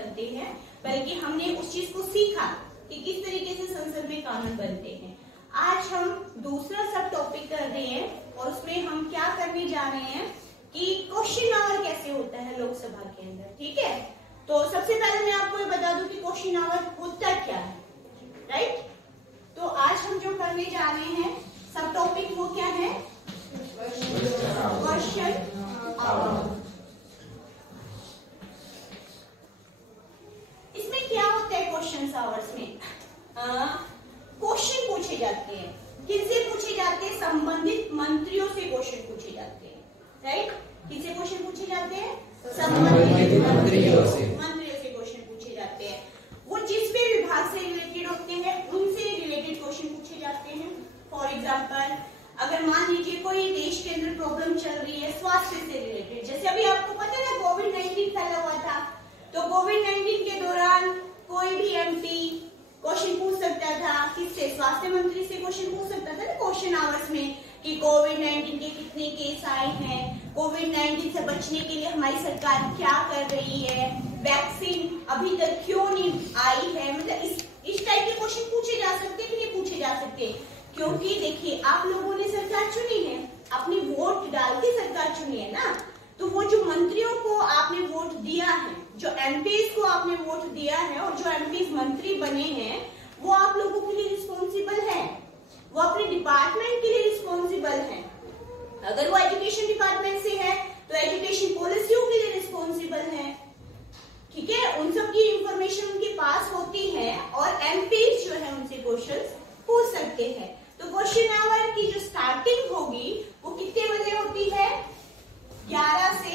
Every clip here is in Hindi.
बनते हैं, बल्कि हमने उस चीज को सीखा कि किस तरीके से संसद में कानून बनते हैं। आज हम दूसरा सब टॉपिक कर रहे हैं और उसमें हम क्या करने जा रहे हैं कि क्वेश्चन आवर कैसे होता है लोकसभा के अंदर। ठीक है, तो सबसे पहले मैं आपको ये बता दूं कि क्वेश्चन आवर होता क्या है, राइट। तो आज हम जो करने जा रहे हैं सब टॉपिक वो क्या है, क्वेश्चन आवर। इसमें क्या होता है क्वेश्चन आवर्स में, क्वेश्चन पूछे जाते हैं। किससे पूछे जाते हैं, संबंधित मंत्रियों से क्वेश्चन पूछे जाते हैं, राइट। किससे क्वेश्चन पूछे जाते हैं, संबंधित मंत्रियों से क्वेश्चन पूछे जाते हैं। वो जिस भी विभाग से रिलेटेड होते हैं उनसे रिलेटेड क्वेश्चन पूछे जाते हैं। फॉर एग्जाम्पल, अगर मान लीजिए कोई देश के अंदर प्रॉब्लम चल रही है स्वास्थ्य से रिलेटेड, जैसे अभी आपको पता है ना कोविड-19 फैला हुआ था, तो कोविड-19 के दौरान कोई भी एमपी क्वेश्चन पूछ सकता था। किससे, स्वास्थ्य मंत्री से क्वेश्चन पूछ सकता था ना क्वेश्चन आवर्स में कि कोविड-19 के कितने केस आए हैं, कोविड-19 से बचने के लिए हमारी सरकार क्या कर रही है, वैक्सीन अभी तक क्यों नहीं आई है। मतलब इस टाइप के क्वेश्चन पूछे जा सकते कि नहीं पूछे जा सकते, क्योंकि देखिए आप लोगों ने सरकार चुनी है, अपनी वोट डाल के सरकार चुनी है ना, तो वो जो मंत्रियों को आपने वोट दिया है, जो एमपीज को आपने वोट दिया है और जो एमपीज मंत्री बने हैं, वो आप लोगों के लिए रिस्पॉन्सिबल है, वो अपने डिपार्टमेंट के लिए रिस्पॉन्सिबल है। अगर वो एजुकेशन डिपार्टमेंट से है तो एजुकेशन पॉलिसियों के लिए रिस्पॉन्सिबल है। ठीक है, उन सब की इंफॉर्मेशन उनके पास होती है और एमपीज जो है उनसे क्वेश्चन पूछ सकते हैं। तो क्वेश्चन आवर की जो स्टार्टिंग होगी वो कितने बजे होती है, 11 से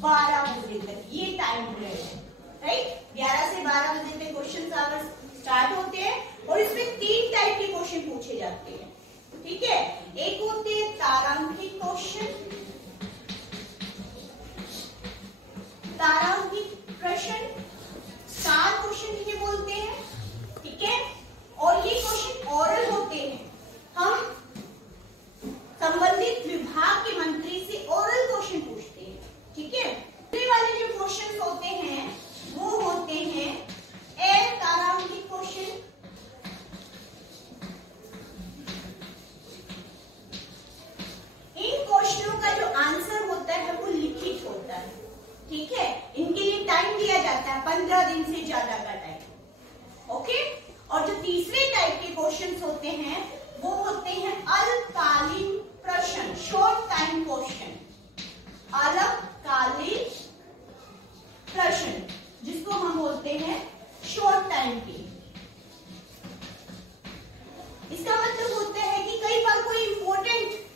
12 बजे तक, ये टाइम पीरियड है, राइट। 11 से 12 बजे तक क्वेश्चन आवर स्टार्ट होते हैं और इसमें 3 टाइप के क्वेश्चन पूछे जाते हैं। ठीक है, एक होते हैं तारांकित क्वेश्चन, तारांकित प्रश्न, स्टार क्वेश्चन जिन्हें बोलते हैं। ठीक है, और ये क्वेश्चन ओरल होते हैं, हम संबंधित विभाग के मंत्री से ओरल क्वेश्चन पूछते हैं। ठीक है, दूसरे वाले जो क्वेश्चन होते हैं वो होते हैं तारांकित क्वेश्चन। इन क्वेश्चनों का जो आंसर होता है वो लिखित होता है। ठीक है, इनके लिए टाइम दिया जाता है 15 दिन से ज्यादा का टाइम। ओके, और जो तीसरे टाइप के क्वेश्चंस होते हैं वो होते हैं अल्पकालीन प्रश्न, शॉर्ट टाइम क्वेश्चन, अल्पकालीन प्रश्न, जिसको हम बोलते हैं शॉर्ट टाइम के। इसका मतलब होता है कि कई बार कोई इंपॉर्टेंट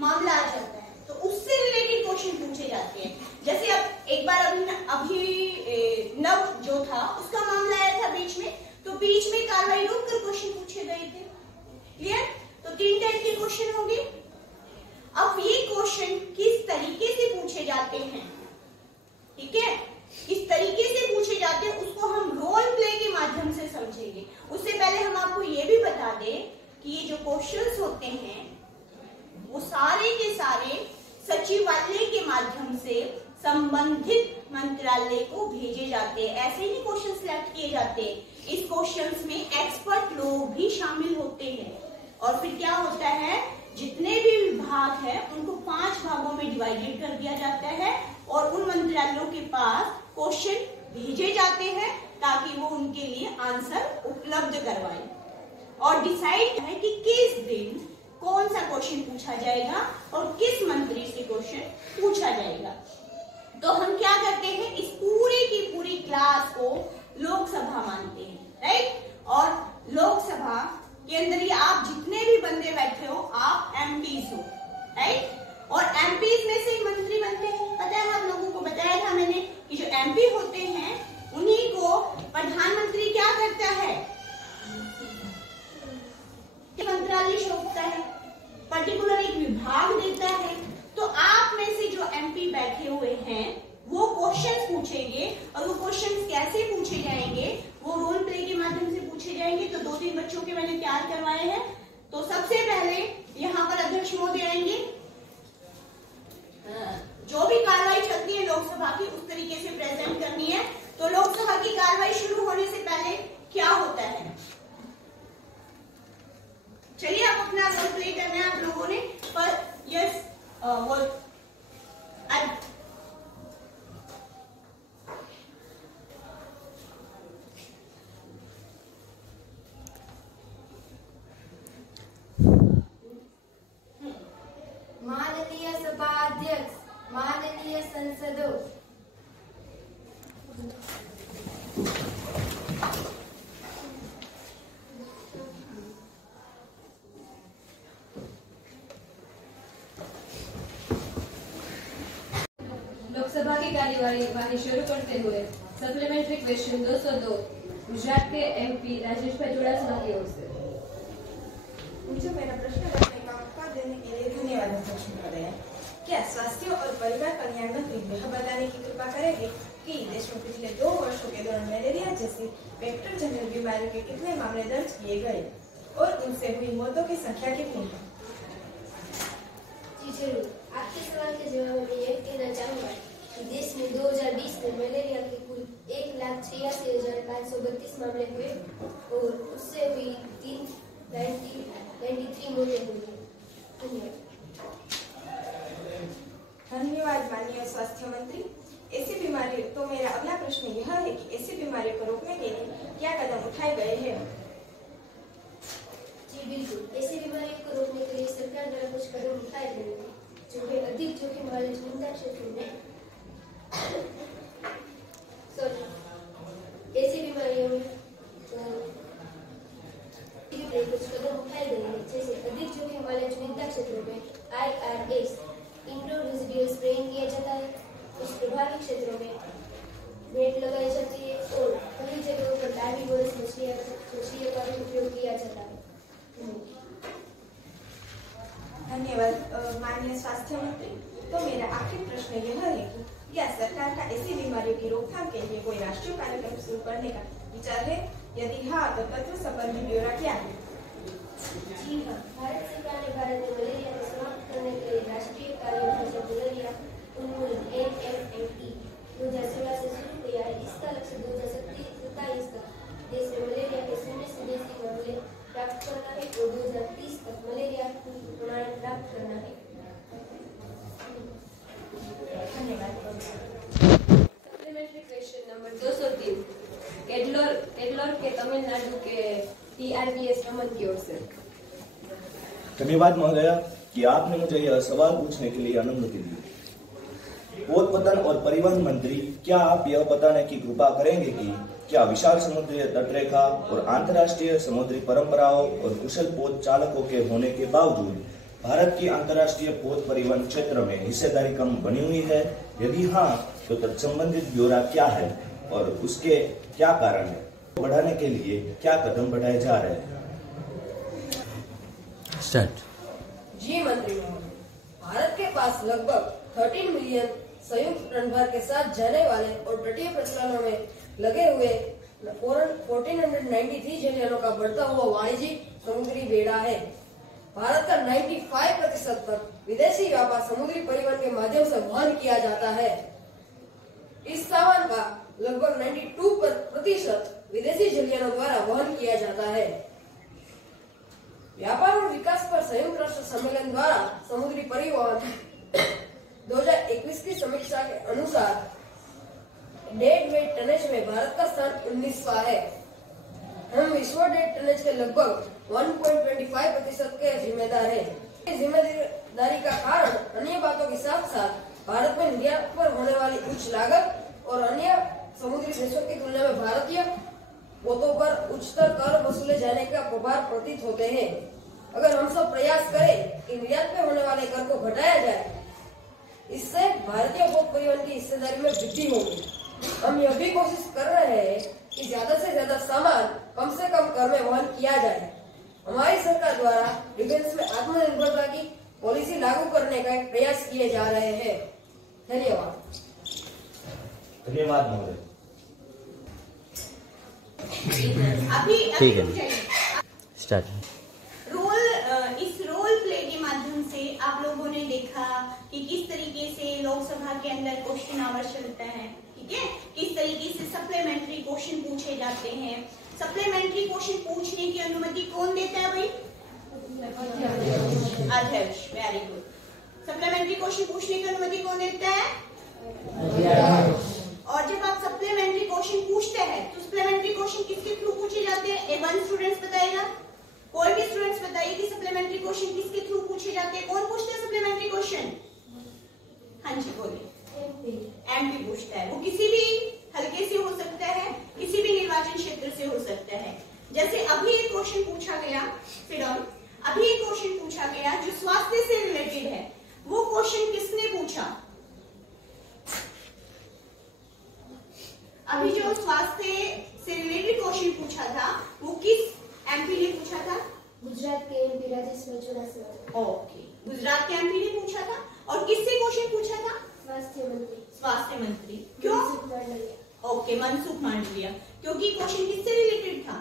मामला आ जाता है तो उससे रिलेटेड क्वेश्चन पूछे जाते हैं। जैसे अब एक बार अभी नव जो था उसका मामला आया था बीच में, तो बीच में कार्रवाई रोककर क्वेश्चन पूछे गए थे। क्लियर, तो 3 टाइप के क्वेश्चन होंगे। अब ये क्वेश्चन किस तरीके से पूछे जाते हैं, ठीक है, किस तरीके से पूछे जाते हैं उसको हम रोल प्ले के माध्यम से समझेंगे। उससे पहले हम आपको ये भी बता दें कि ये जो क्वेश्चंस होते हैं वो सारे के सारे सचिवालय के माध्यम से संबंधित मंत्रालय को भेजे जाते हैं। ऐसे ही क्वेश्चन सिलेक्ट किए जाते हैं, इस क्वेश्चंस में एक्सपर्ट लोग भी शामिल होते हैं। और फिर क्या होता है, जितने भी विभाग है उनको 5 भागों में डिवाइडेड कर दिया जाता है और उन मंत्रालयों के पास क्वेश्चन भेजे जाते हैं ताकि वो उनके लिए आंसर उपलब्ध करवाए और डिसाइड है कि किस दिन कौन सा क्वेश्चन पूछा जाएगा और किस मंत्री से क्वेश्चन पूछा जाएगा। तो हम क्या करते हैं, इस पूरी की पूरी क्लास को लोकसभा मानते हैं, राइट। और लोकसभा के अंदर ये आप जितने भी बंदे बैठे हो आप एमपीज हो, राइट। और एमपीज में से मंत्री बनते हैं। पता है, आप लोगों को बताया था मैंने कि जो एमपी होते हैं उन्हीं को प्रधानमंत्री क्या करता है, मंत्रालय सौंपता है, पर्टिकुलर एक विभाग देता है। तो आप में से जो एमपी बैठे हुए हैं वो क्वेश्चंस पूछेंगे और वो क्वेश्चंस कैसे पूछे जाएंगे, वो रोल प्ले के माध्यम से पूछे जाएंगे। तो 2-3 बच्चों के मैंने तैयार करवाए हैं। तो सबसे पहले यहाँ पर अध्यक्ष महोदय आएंगे, जो भी कार्रवाई चलती है लोकसभा की उस तरीके से प्रेजेंट करनी है। लोकसभा की कार्यवाही शुरू करते हुए सप्लीमेंट्री क्वेश्चन 202 गुजरात के एमपी राजेश भाई चुड़ासमा की ओर से। मुझे मेरा प्रश्न रखने का मौका देने के लिए धन्यवाद अध्यक्ष महोदय। क्या स्वास्थ्य और परिवार कल्याण मंत्री यह बताने की कृपा करेंगे कि देश में पिछले 2 वर्षों के दौरान मलेरिया जैसी वेक्टर जनित बीमारियों के कितने मामले दर्ज किए गए और उनसे हुई मौतों की संख्या कितनी है? जी जरूर। आपके सवाल के जवाब में यह कहना चाहूँगा कि देश में 2020 में मलेरिया के कुल 1,86,532 मामले हुए और उससे हुई 93 मौतें हुई। धन्यवाद माननीय स्वास्थ्य मंत्री। ऐसी बीमारी तो मेरा अगला प्रश्न यह है कि ऐसी बीमारियों को रोकने के लिए क्या कदम उठाए गए हैं? जी बिल्कुल। ऐसी बीमारियों को रोकने के लिए सरकार द्वारा कुछ कदम उठाए गए हैं जो है अधिक जोखिम वाले चुनिंदा क्षेत्रों में ऐसी बीमारियों में कुछ कदम उठाए गए हैं जैसे अधिक जोखिम वाले चुनिंदा क्षेत्रों में IRS इंडोर रेसिडुअल स्प्रेइंग किया जाता है। कुछ प्रभावित क्षेत्रों में नेट लगाई जाती है और कई जगहों पर डाइवर्स मछलियों का उपयोग किया जाता है। धन्यवाद माननीय स्वास्थ्य मंत्री। तो मेरा आखिरी प्रश्न यह है कि क्या सरकार का ऐसी बीमारियों की रोकथाम के लिए कोई राष्ट्रीय कार्यक्रम शुरू करने का विचार है? यदि हाँ तो तत्व संबंधी ब्यौरा क्या है? जी हाँ, भारत सरकार ने भारत में मलेरिया को समाप्त करने के लिए राष्ट्रीय कार्य योजना मलेरिया उन्मूलन NMNE 2016 से शुरू किया है। इसका लक्ष्य 2027 तक देश में मलेरिया के शून्य से देशी मामले प्राप्त करना है और 2030 तक मलेरिया प्रमाण प्राप्त करना है। धन्यवाद। सप्लीमेंट्री क्वेश्चन नंबर 203 केडलोर के तमिलनाडु के TRBS रमन की ओर से। धन्यवाद महोदय कि आपने मुझे यह सवाल पूछने के लिए अनुमति दी। पोतपतन और परिवहन मंत्री, क्या आप यह बताने की कृपा करेंगे कि क्या विशाल समुद्री तटरेखा और अंतर्राष्ट्रीय समुद्री परंपराओं और कुशल पोत चालकों के होने के बावजूद भारत की अंतर्राष्ट्रीय पोत परिवहन क्षेत्र में हिस्सेदारी कम बनी हुई है? यदि हाँ तो तत्संबंधित ब्यौरा क्या है और उसके क्या कारण है? बढ़ाने के लिए क्या कदम बढ़ाए जा रहे हैं? जी मंत्री महोदय, भारत के पास लगभग 13 मिलियन संयुक्त टनभर के साथ जाने वाले और तटीय प्रचलनों में लगे हुए 1493 जहाजों का बढ़ता हुआ वाणिज्यिक समुद्री बेड़ा है। भारत का 95% तक विदेशी व्यापार समुद्री परिवहन के माध्यम से वहन किया जाता है। इस सामान का लगभग 92% विदेशी जहाजों द्वारा वहन किया जाता है। व्यापार और विकास पर संयुक्त राष्ट्र सम्मेलन द्वारा समुद्री परिवहन 2021 की समीक्षा के अनुसार डेड वेट टनेज में भारत का स्थान 19वां है। हम विश्व डेड टनेज के लगभग 1.25% के जिम्मेदार है। इस जिम्मेदारी का कारण अन्य बातों के साथ साथ भारत में निर्यात पर होने वाली उच्च लागत और अन्य समुद्री देशों की तुलना में भारतीय पोतों पर उच्चतर कर वसूले जाने का प्रभाव प्रतीत होते हैं। अगर हम सब प्रयास करें कि निर्यात पर होने वाले कर को घटाया जाए, इससे भारतीय पोत परिवहन की हिस्सेदारी में वृद्धि होगी। हम यह भी कोशिश कर रहे हैं कि ज्यादा से ज्यादा सामान कम से कम कर में वहन किया जाए। हमारी सरकार द्वारा डिफेंस में आत्मनिर्भरता की पॉलिसी लागू करने का प्रयास किए जा रहे हैं। धन्यवाद। धन्यवाद महोदय। ठीक है। स्टार्ट। इस रोल प्ले के माध्यम से आप लोगों ने देखा कि किस तरीके से लोकसभा के अंदर क्वेश्चन आवर चलता है, ठीक है, किस तरीके से सप्लीमेंट्री क्वेश्चन पूछे जाते हैं। सप्लीमेंट्री क्वेश्चन पूछने की अनुमति कौन देता है भाई? अध्यक्ष। Very good. सप्लीमेंट्री क्वेश्चन पूछने की अनुमति कौन देता है? और जब आप सप्लीमेंट्री क्वेश्चन पूछते हैं तो सप्लीमेंट्री क्वेश्चन किसके थ्रू पूछे जाते हैं? वन स्टूडेंट्स बताएगा। कोई भी स्टूडेंट्स बताइए कि सप्लीमेंट्री क्वेश्चन किसके थ्रू पूछे जाते हैं? कौन पूछते हैं सप्लीमेंट्री क्वेश्चन? हाँ जी बोलिए। एमपी पूछता है। वो किसी भी हल्के सी अभी जो स्वास्थ्य से रिलेटेड क्वेश्चन पूछा था वो किस एमपी ने पूछा था? गुजरात के एमपी राजेश भाई चुडासमा। ओके, गुजरात के एमपी ने पूछा था। और किससे क्वेश्चन पूछा था? स्वास्थ्य मंत्री। स्वास्थ्य मंत्री। क्यों? ओके, मनसुख मांडविया। क्योंकि क्वेश्चन किससे रिलेटेड था?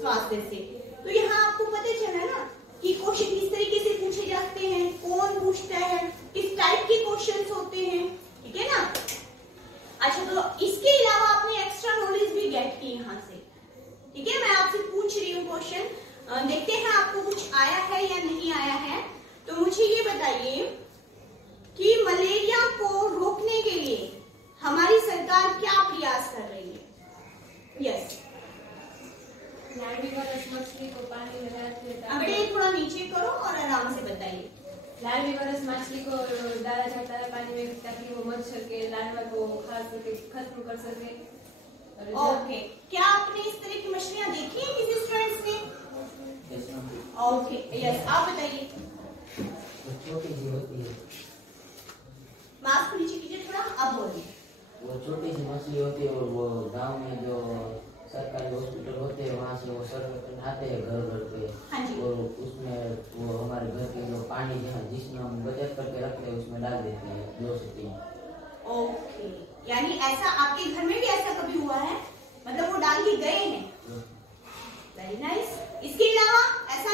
स्वास्थ्य से। तो यहाँ आपको पता चला ना कि क्वेश्चन किस तरीके से पूछे जाते हैं, कौन पूछता है, किस टाइप के क्वेश्चंस होते हैं, ठीक है ना। अच्छा, तो इसके अलावा आपने एक्स्ट्रा नॉलेज भी गेट की यहाँ से, ठीक है। मैं आपसे पूछ रही हूँ क्वेश्चन, देखते हैं आपको कुछ आया है या नहीं आया है। तो मुझे ये बताइए कि मलेरिया को रोकने के लिए हमारी सरकार क्या प्रयास कर रही है? यस, मछली को पानी में डालते हैं। बेटे थोड़ा नीचे करो और आराम से बताइए। लार्वी वायरस मछली को डाला जाता है पानी में ताकि वो मच्छर के लार्वा को खा सके, खत्म कर सके। ओके, क्या आपने इस तरह की मछलियां देखी हैं किसी स्टूडेंट्स ने? ओके, यस, आप बताइए। छोटी सी होती है, मास्क नीचे कीजिए थोड़ा, अब बोलिए। वो छोटी सी मछली होती है और वो गांव में जो सरकारी हॉस्पिटल होते हैं वहाँ से वो सर्वे करने आते हैं घर घर पे। हाँ जी। और उसमें वो हमारे घर के जो पानी जहाँ जिसमें हम बचत करके रखते हैं उसमें डाल देते हैं 2 से 3। ओके, यानी ऐसा आपके घर में भी ऐसा कभी हुआ है? मतलब वो डाल के गए हैं। Very nice. इसके अलावा ऐसा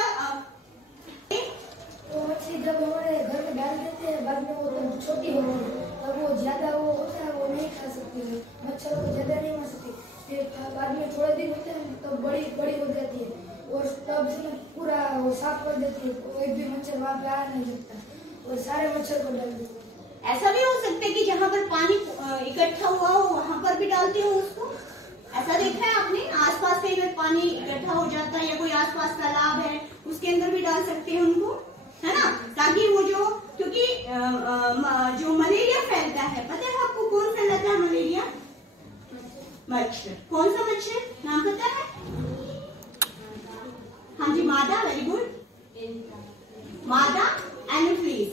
तो मछली जब हमारे घर में डाल देते हैं बाद में वो तो छोटी हो गई, तब वो ज्यादा वो होता है, वो नहीं खा सकती है, मच्छरों को ज्यादा नहीं मार सकती। फिर बाद में थोड़े दिन होते हैं तो बड़ी बड़ी हो जाती है और तब से पूरा वो साफ कर देती है, तो एक भी मच्छर वहाँ पे आ नहीं सकता और सारे मच्छर को डाल देते हैं। ऐसा भी हो सकता है कि जहाँ पर पानी इकट्ठा हुआ हो वहां पर भी डालते हो उसको? ऐसा देखा है आपने? आसपास कहीं अगर पानी इकट्ठा हो जाता है या कोई आसपास तालाब है उसके अंदर भी डाल सकते हैं उनको, है ना, ताकि वो जो, क्योंकि जो मलेरिया फैलता है, पता है आपको कौन फैलाता है मलेरिया? मच्छर। कौन सा मच्छर, नाम पता है? हाँ जी, मादा। वेरी गुड, मादा एनोफिलीज।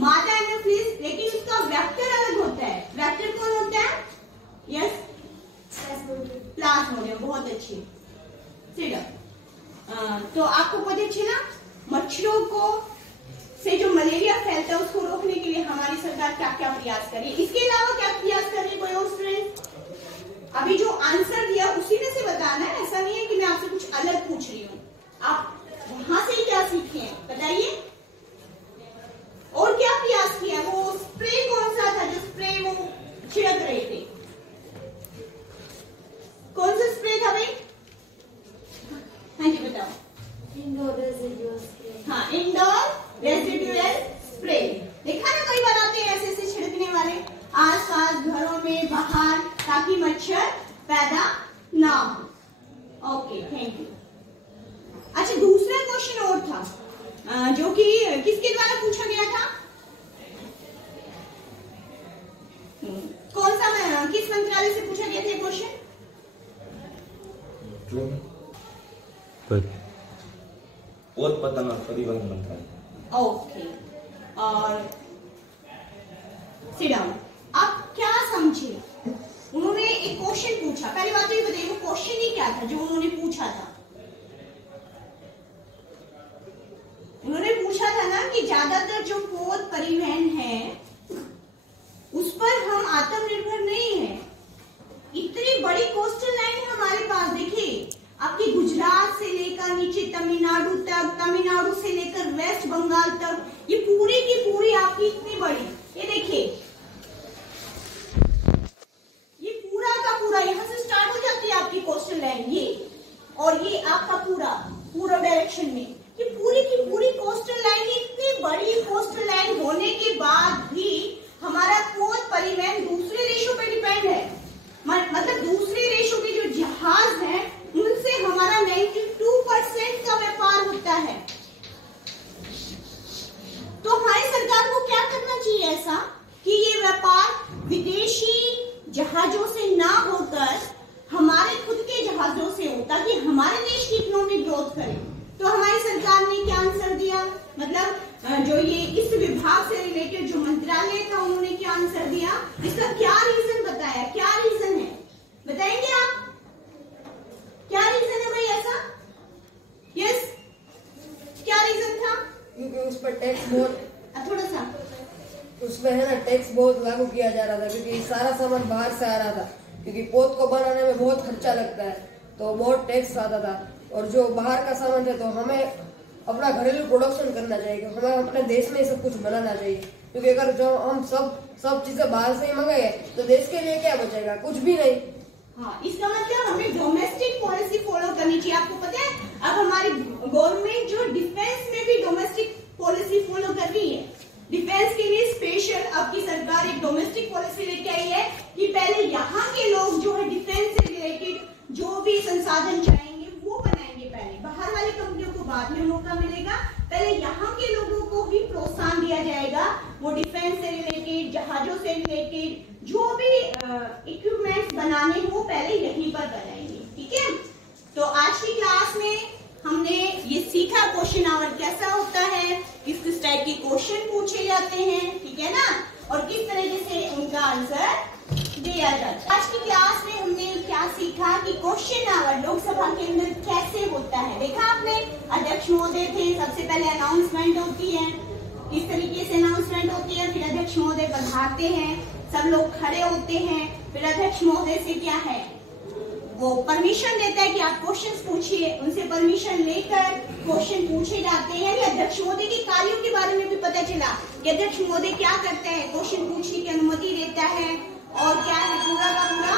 मादा एनोफिलीज, लेकिन उसका वेक्टर अलग होता है। वेक्टर कौन होता है? Yes, Plasmodium. बहुत अच्छी। तो आपको पता चला मच्छरों को से जो मलेरिया फैलता है उसको रोकने के लिए हमारी सरकार क्या क्या प्रयास कर रही है। इसके अलावा क्या प्रयास कर रही है कोई और स्टूडेंट? अभी जो आंसर दिया उसी में से बताना है, ऐसा नहीं है कि मैं आपसे कुछ अलग पूछ रही हूँ। आप वहां से क्या सीखे हैं बताइए। और क्या प्रयास किया? वो स्प्रे कौन सा था जो स्प्रे वो छिड़क रहे थे? कौन सा स्प्रे था भाई? हाँ जी बताओ। Indoor residual spray. हाँ, इंडोर रेजिडुअल स्प्रे। देखा ना, कई बार आते हैं ऐसे ऐसे छिड़कने वाले आसपास घरों में बाहर, ताकि मच्छर पैदा ना हो। Okay, thank you. अच्छा, दूसरा क्वेश्चन और था जो कि किसके द्वारा पूछा गया था? कौन सा, किस मंत्रालय से पूछा गया था क्वेश्चन? उत्पादन और परिवहन मंत्रालय। ओके, और सिट डाउन। आप क्या समझे? उन्होंने एक क्वेश्चन पूछा। पहली बात तो ये बताइए वो क्वेश्चन ही क्या था जो उन्होंने पूछा था? उन्होंने पूछा था ना कि ज्यादातर जो पोत परिवहन है उस पर हम आत्मनिर्भर नहीं है। इतनी बड़ी कोस्टल लाइन हमारे पास, देखिए आपकी गुजरात से लेकर नीचे तमिलनाडु तक, तमिलनाडु से लेकर वेस्ट बंगाल तक, ये पूरी की पूरी आपकी इतनी बड़ी, ये देखिए ये पूरा का पूरा यहाँ से स्टार्ट हो जाती है आपकी कोस्टल लाइन ये, और ये आपका पूरा डायरेक्शन में ये पूरी की पूरी कोस्टल लाइन। इतनी बड़ी कोस्टल लाइन होने के बाद भी हमारा पोत परिवहन दूसरे देशों पे डिपेंड है। मतलब दूसरे देशों के जो जहाज हैं उनसे हमारा 92% का व्यापार होता है। तो हमारी सरकार को क्या करना चाहिए ऐसा कि ये व्यापार विदेशी जहाजों से ना होकर हमारे खुद के जहाजों से हो, ताकि हमारे देश की इकोनॉमिक ग्रोथ करे। तो हमारी सरकार ने क्या आंसर दिया? मतलब जो ये इस विभाग से रिलेटेड जो मंत्रालय था उन्होंने क्या आंसर दिया? इसका क्या रीजन बताया? क्या रीजन है? टैक्स बहुत लागू किया जा रहा था, क्योंकि सारा सामान बाहर से आ रहा था, क्योंकि पोत को बनाने में बहुत खर्चा लगता है, तो बहुत टैक्स आता था। और जो बाहर का सामान है तो हमें अपना घरेलू प्रोडक्शन करना चाहिए, हमें अपने देश में ही सब कुछ बनाना चाहिए, क्योंकि अगर जो हम सब चीजें बाहर से ही मंगाए तो देश के लिए क्या बचेगा, कुछ भी नहीं। हाँ, इसका मतलब हमें डोमेस्टिक पॉलिसी फॉलो करनी चाहिए। आपको पता है अब हमारी गवर्नमेंट जो डिफेंस में भी डोमेस्टिक पॉलिसी फॉलो कर रही है। डिफेंस के लिए स्पेशल आपकी सरकार एक डोमेस्टिक पॉलिसी लेके आई है कि पहले यहाँ के लोग जो है डिफेंस से रिलेटेड जो भी संसाधन चाहेंगे वो बनाएंगे, पहले बाहर वाली कंपनियों को बाद में मौका मिलेगा, पहले यहाँ के लोगों को भी प्रोत्साहन दिया जाएगा। वो डिफेंस से रिलेटेड, जहाजों से रिलेटेड जो भी इक्विपमेंट्स बनाने वो पहले यहीं पर बनाएंगे। ठीक है, तो आज की क्लास में हमने ये सीखा क्वेश्चन आवर कैसा होता है, किस किस टाइप के क्वेश्चन पूछे जाते हैं, ठीक है ना, और किस तरीके से उनका आंसर दिया जाता है। आज की क्लास में हमने क्या सीखा कि क्वेश्चन आवर लोकसभा के अंदर कैसे होता है। देखा आपने, अध्यक्ष महोदय थे, सबसे पहले अनाउंसमेंट होती है, किस तरीके से अनाउंसमेंट होती है, फिर अध्यक्ष महोदय पधारते हैं, सब लोग खड़े होते हैं, फिर अध्यक्ष महोदय से क्या है वो परमिशन देता है कि आप क्वेश्चंस पूछिए, उनसे परमिशन लेकर क्वेश्चन पूछे जाते हैं। यानी अध्यक्ष महोदय के कार्यों के बारे में भी पता चला कि अध्यक्ष महोदय क्या करते हैं, क्वेश्चन पूछने की अनुमति देता है और क्या है पूरा का पूरा